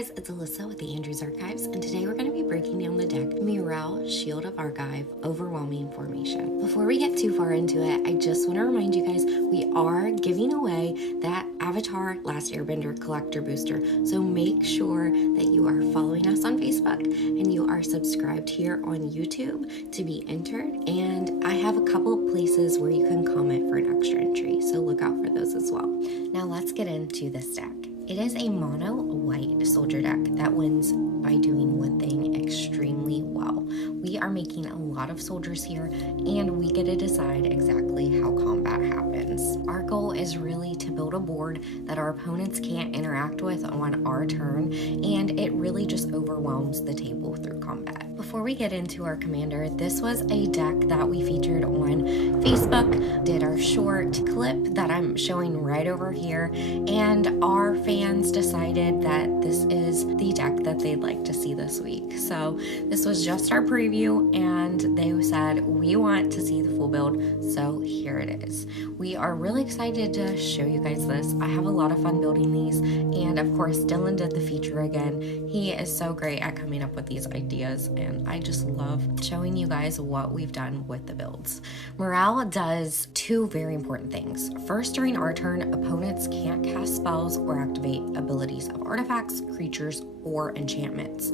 guys, it's Alyssa with the Andrews Archives, and today we're going to be breaking down the deck Myrel, Shield of Argive, Overwhelming Formation. Before we get too far into it, I just want to remind you guys we are giving away that Avatar Last Airbender Collector Booster, so make sure that you are following us on Facebook and you are subscribed here on YouTube to be entered, and I have a couple places where you can comment for an extra entry, so look out for those as well. Now let's get into this deck. It is a mono white soldier deck that wins by doing one thing extremely well. We are making a lot of soldiers here, and we get to decide exactly how combat happens. Our goal is really to build a board that our opponents can't interact with on our turn, and it really just overwhelms the table through combat. Before we get into our commander, this was a deck that we featured on Facebook, did our short clip that I'm showing right over here, and our fans decided that this is the deck that they'd like to see this week. So this was just our preview, and they said we want to see the full build, so here it is. We are really excited to show you guys this. I have a lot of fun building these, and of course Dylan did the feature again. He is so great at coming up with these ideas, and I just love showing you guys what we've done with the builds. Myrel does two very important things. First, during our turn, opponents can't cast spells or activate abilities of artifacts, creatures, or enchantments.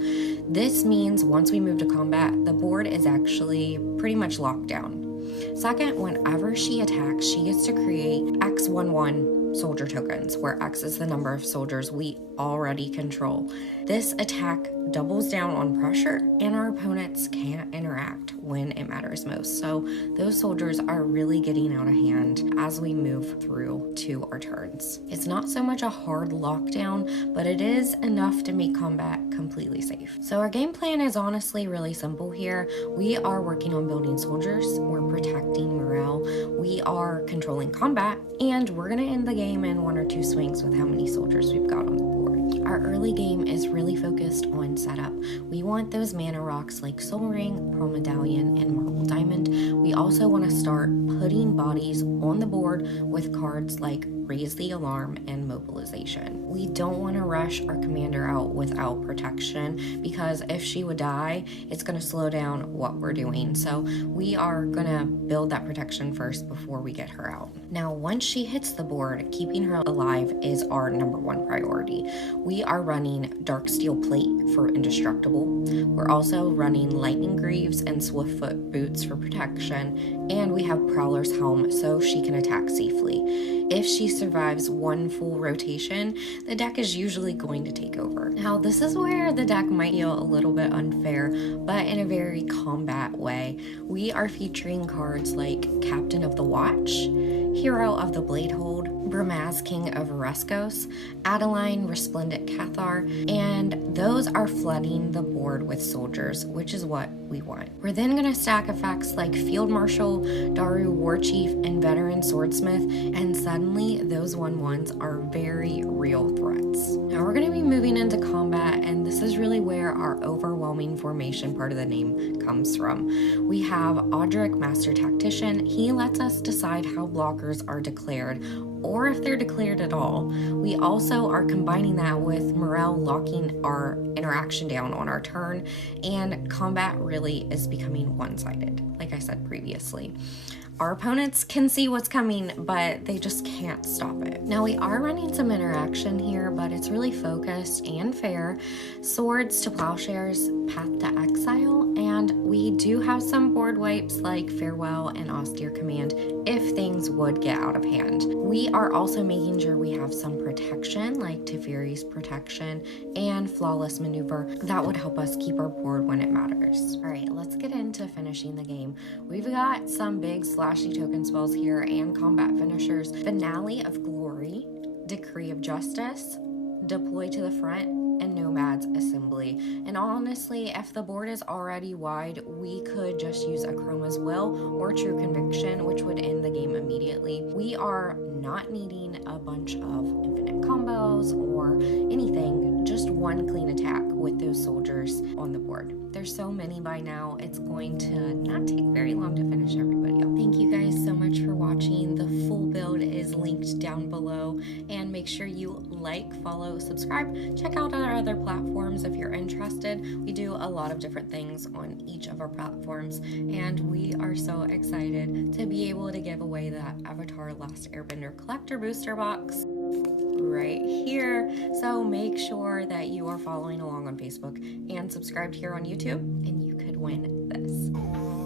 This means once we move to combat, the board is actually pretty much locked down. Second, whenever she attacks, she gets to create X11 soldier tokens, where X is the number of soldiers we already control. This attack doubles down on pressure, and our opponents can't interact when it matters most. So those soldiers are really getting out of hand as we move through to our turns. It's not so much a hard lockdown, but it is enough to make combat completely safe. So our game plan is honestly really simple here. We are working on building soldiers, we're protecting Myrel, we are controlling combat, and we're gonna end the game in one or two swings with how many soldiers we've got on the board. Our early game is really focused on setup. We want those mana rocks like Soul Ring, Pearl Medallion, and Marble Diamond. We also want to start putting bodies on the board with cards like Raise the Alarm and Mobilization. We don't want to rush our commander out without protection, because if she would die, it's going to slow down what we're doing. So we are going to build that protection first before we get her out. Now, once she hits the board, keeping her alive is our number one priority. We are running Darksteel Plate for indestructible. We're also running Lightning Greaves and Swiftfoot Boots for protection, and we have Prowler's Helm so she can attack safely. If she survives one full rotation, the deck is usually going to take over. Now, this is where the deck might feel a little bit unfair, but in a very combat way. We are featuring cards like Captain of the Watch, Hero of the Bladehold, Bramaz, King of Reskos, Adeline, Resplendent Cathar, and those are flooding the board with soldiers, which is what we want. We're then going to stack effects like Field Marshal, Daru Warchief, and Veteran Swordsmith, and suddenly those 1/1s are very real threats. Now we're going to be moving into combat, and this is really where our overwhelming formation part of the name comes from. We have Audric, Master Tactician. He lets us decide how blockers are declared, or if they're declared at all. We also are combining that with Myrel locking our interaction down on our turn, and combat really is becoming one-sided, like I said previously. Our opponents can see what's coming, but they just can't stop it. Now, we are running some interaction here, but it's really focused and fair. Swords to Plowshares, Path to Exile, and we do have some board wipes like Farewell and Austere Command if things would get out of hand. We are also making sure we have some protection like Teferi's Protection and Flawless Maneuver that would help us keep our board when it matters. All right, let's get into finishing the game. We've got some big slashy token spells here and combat finishers. Finale of Glory, Decree of Justice, Deploy to the Front, and Nomad's Assembly. And honestly, if the board is already wide, we could just use Akroma's Will or True Conviction, which would end the game immediately. We are not needing a bunch of infinite combos or anything. just one clean attack with those soldiers on the board. There's so many by now, it's going to not take very long to finish everybody up. Thank you guys so much for watching. The full build is linked down below, and make sure you like, follow, subscribe. Check out our other platforms if you're interested. We do a lot of different things on each of our platforms, and we are so excited to be able to give away that Avatar Last Airbender collector booster box right here. So make sure that you are following along on Facebook and subscribed here on YouTube, and you could win this.